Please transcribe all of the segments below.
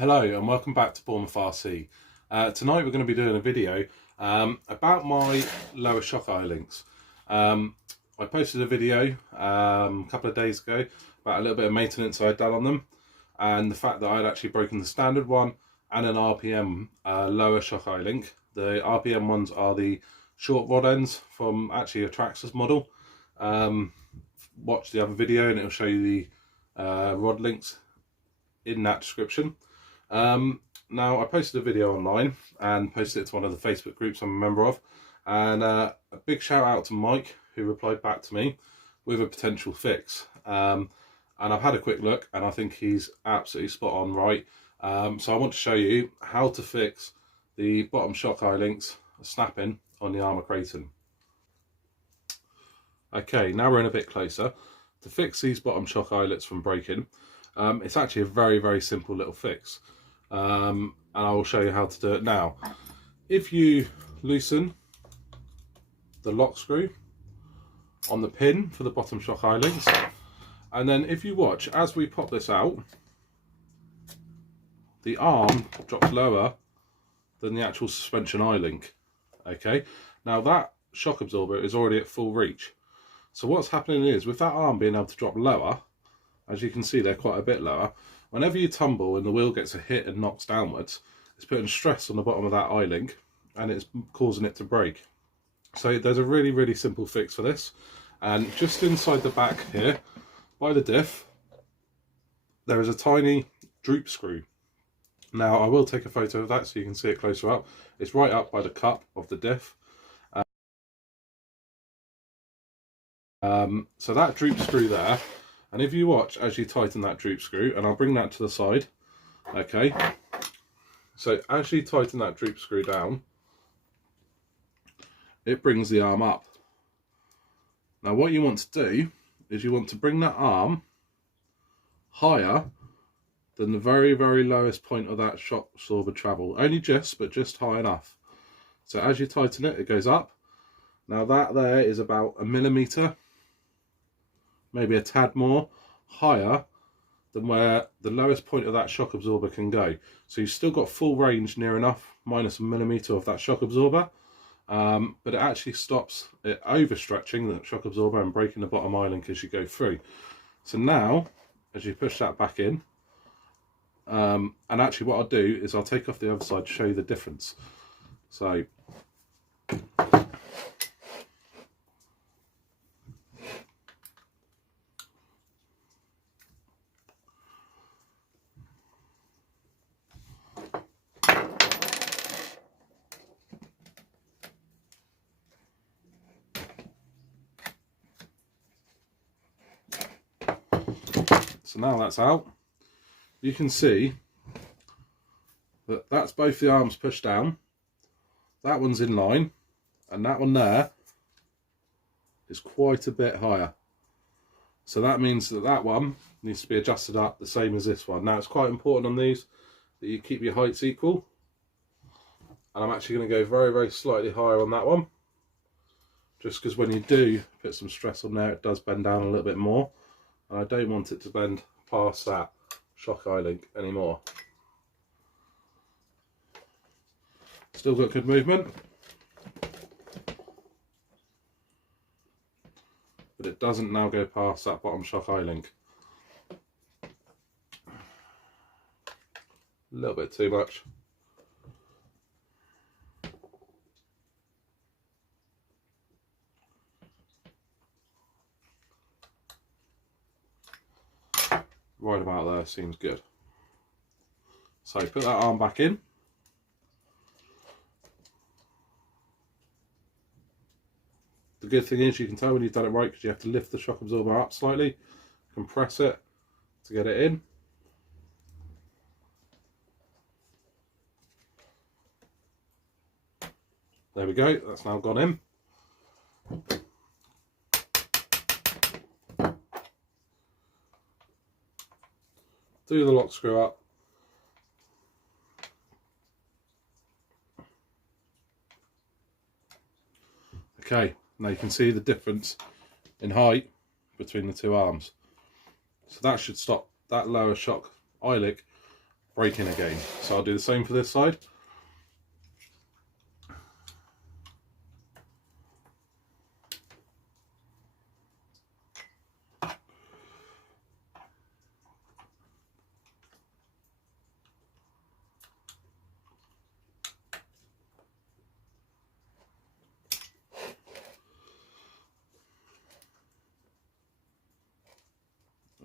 Hello and welcome back to Bournemouth RC. Tonight we're going to be doing a video about my lower shock eye links. I posted a video a couple of days ago about a little bit of maintenance I had done on them and the fact that I had actually broken the standard one and an RPM lower shock eye link. The RPM ones are the short rod ends from actually a Traxxas model. Watch the other video and it'll show you the rod links in that description. Now I posted a video online and posted it to one of the Facebook groups I'm a member of, and a big shout out to Mike who replied back to me with a potential fix, and I've had a quick look and I think he's absolutely spot on right. So I want to show you how to fix the bottom shock eye links snapping on the Arrma Kraton. Okay, now we're in a bit closer. To fix these bottom shock eyelets from breaking, it's actually a very simple little fix. And I will show you how to do it now. If you loosen the lock screw on the pin for the bottom shock eye links, and then if you watch as we pop this out, the arm drops lower than the actual suspension eye link. Okay, now that shock absorber is already at full reach. So what's happening is, with that arm being able to drop lower, as you can see they're quite a bit lower, whenever you tumble and the wheel gets a hit and knocks downwards, it's putting stress on the bottom of that eye link and it's causing it to break. So there's a really simple fix for this, and just inside the back here by the diff there is a tiny droop screw. Now I will take a photo of that so you can see it closer up. It's right up by the cup of the diff. So that droop screw there, and if you watch as you tighten that droop screw, and I'll bring that to the side, okay, so as you tighten that droop screw down, it brings the arm up. Now what you want to do is you want to bring that arm higher than the very lowest point of that shock absorber travel, only just, but just high enough. So as you tighten it, it goes up. Now that there is about a millimetre, maybe a tad more, higher than where the lowest point of that shock absorber can go. So you've still got full range near enough, minus a millimetre of that shock absorber, but it actually stops it overstretching the shock absorber and breaking the bottom eye link as you go through. So now, as you push that back in, and actually what I'll do is I'll take off the other side to show you the difference. So now that's out, you can see that that's both the arms pushed down, that one's in line, and that one there is quite a bit higher. So that means that that one needs to be adjusted up the same as this one. Now it's quite important on these that you keep your heights equal, and I'm actually going to go very slightly higher on that one, just because when you do put some stress on there it does bend down a little bit more, and I don't want it to bend past that shock eye link anymore. Still got good movement, but it doesn't now go past that bottom shock eye link. A little bit too much. Right about there seems good. So put that arm back in. The good thing is you can tell when you've done it right because you have to lift the shock absorber up slightly, compress it to get it in. There we go, that's now gone in. Do the lock screw up. Okay, now you can see the difference in height between the two arms. So that should stop that lower shock eye link braking again. So I'll do the same for this side.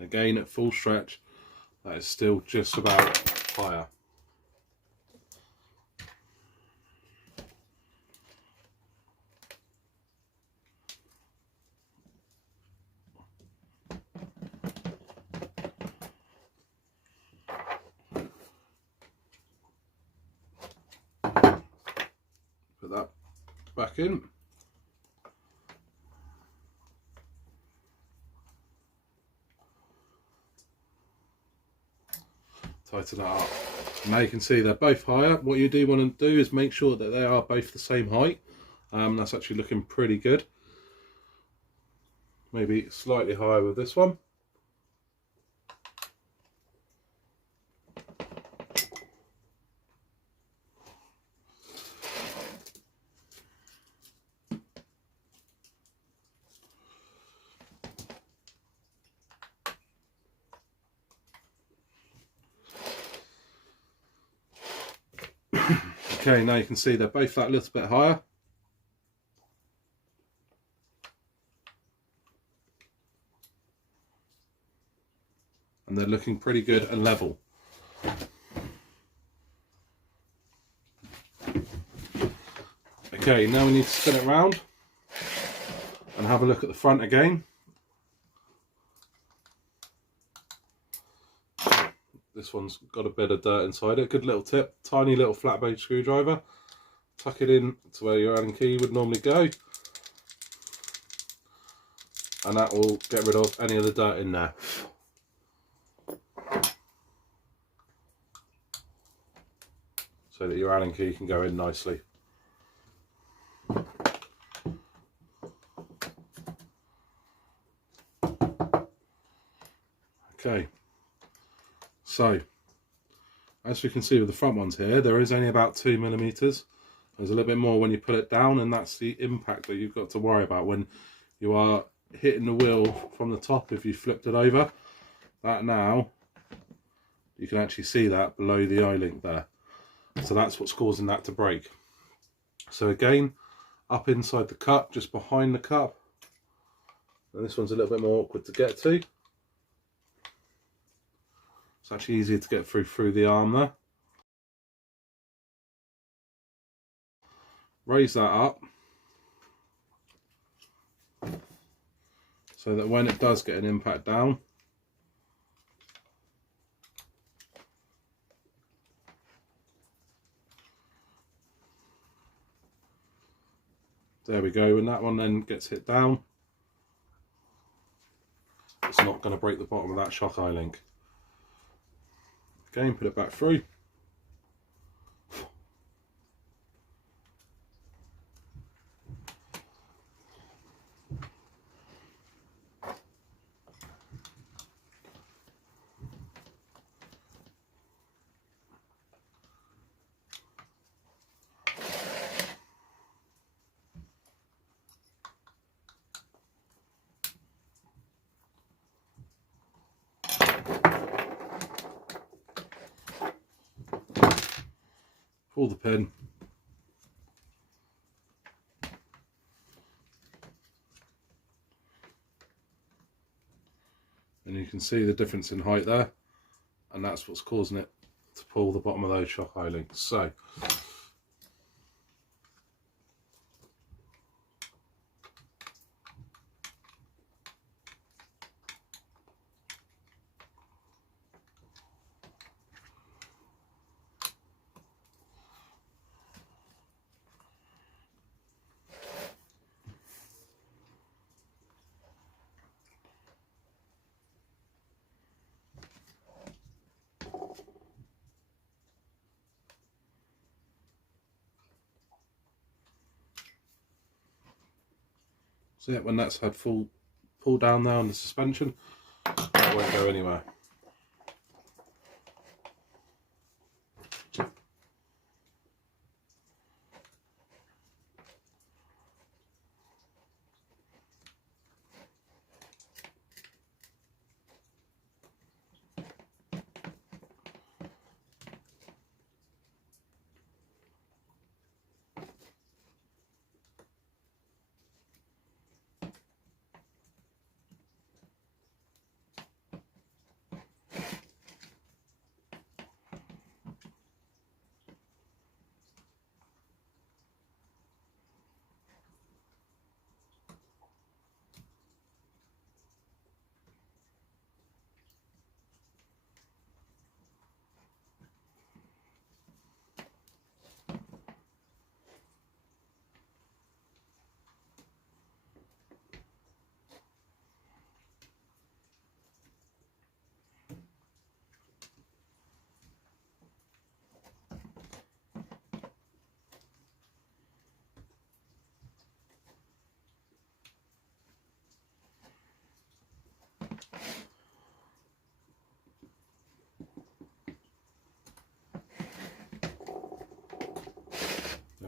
Again, at full stretch, that is still just about higher. Put that back in. Tighten that up. Now you can see they're both higher. What you do want to do is make sure that they are both the same height. That's actually looking pretty good. Maybe slightly higher with this one. Okay, now you can see they're both that little bit higher. And they're looking pretty good and level. Okay, now we need to spin it around and have a look at the front again. This one's got a bit of dirt inside it. Good little tip, tiny little flat blade screwdriver. Tuck it in to where your Allen key would normally go. And that will get rid of any of the dirt in there. So that your Allen key can go in nicely. Okay. So, as you can see with the front ones here, there is only about 2mm. There's a little bit more when you put it down, and that's the impact that you've got to worry about when you are hitting the wheel from the top. If you flipped it over, that now, you can actually see that below the eye-link there. So that's what's causing that to break. So again, up inside the cup, just behind the cup, and this one's a little bit more awkward to get to. It's actually easier to get through the arm there. Raise that up so that when it does get an impact down, there we go. When that one then gets hit down, it's not going to break the bottom of that shock eye link. Again, put it back through. Pull the pin. And you can see the difference in height there, and that's what's causing it to pull the bottom of those shock eye links. So yeah, when that's had full pull down there on the suspension, it won't go anywhere.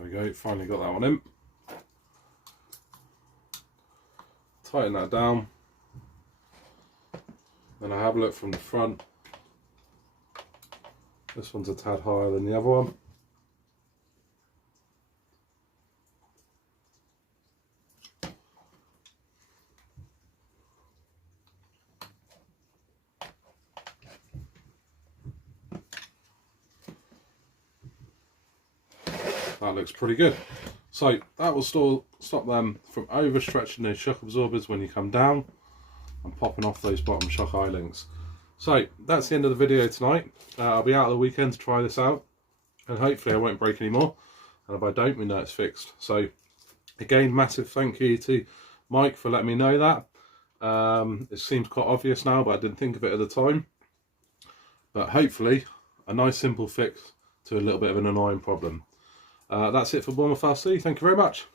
we go, finally got that one in. Tighten that down. Then I have a look from the front. This one's a tad higher than the other one. That looks pretty good. So that will stop them from overstretching those shock absorbers when you come down and popping off those bottom shock eye links. So that's the end of the video tonight. I'll be out of the weekend to try this out, and hopefully I won't break any more, and if I don't, we know it's fixed. So again, massive thank you to Mike for letting me know that. It seems quite obvious now, but I didn't think of it at the time. But hopefully a nice simple fix to a little bit of an annoying problem. That's it for Bournemouth RC. Thank you very much.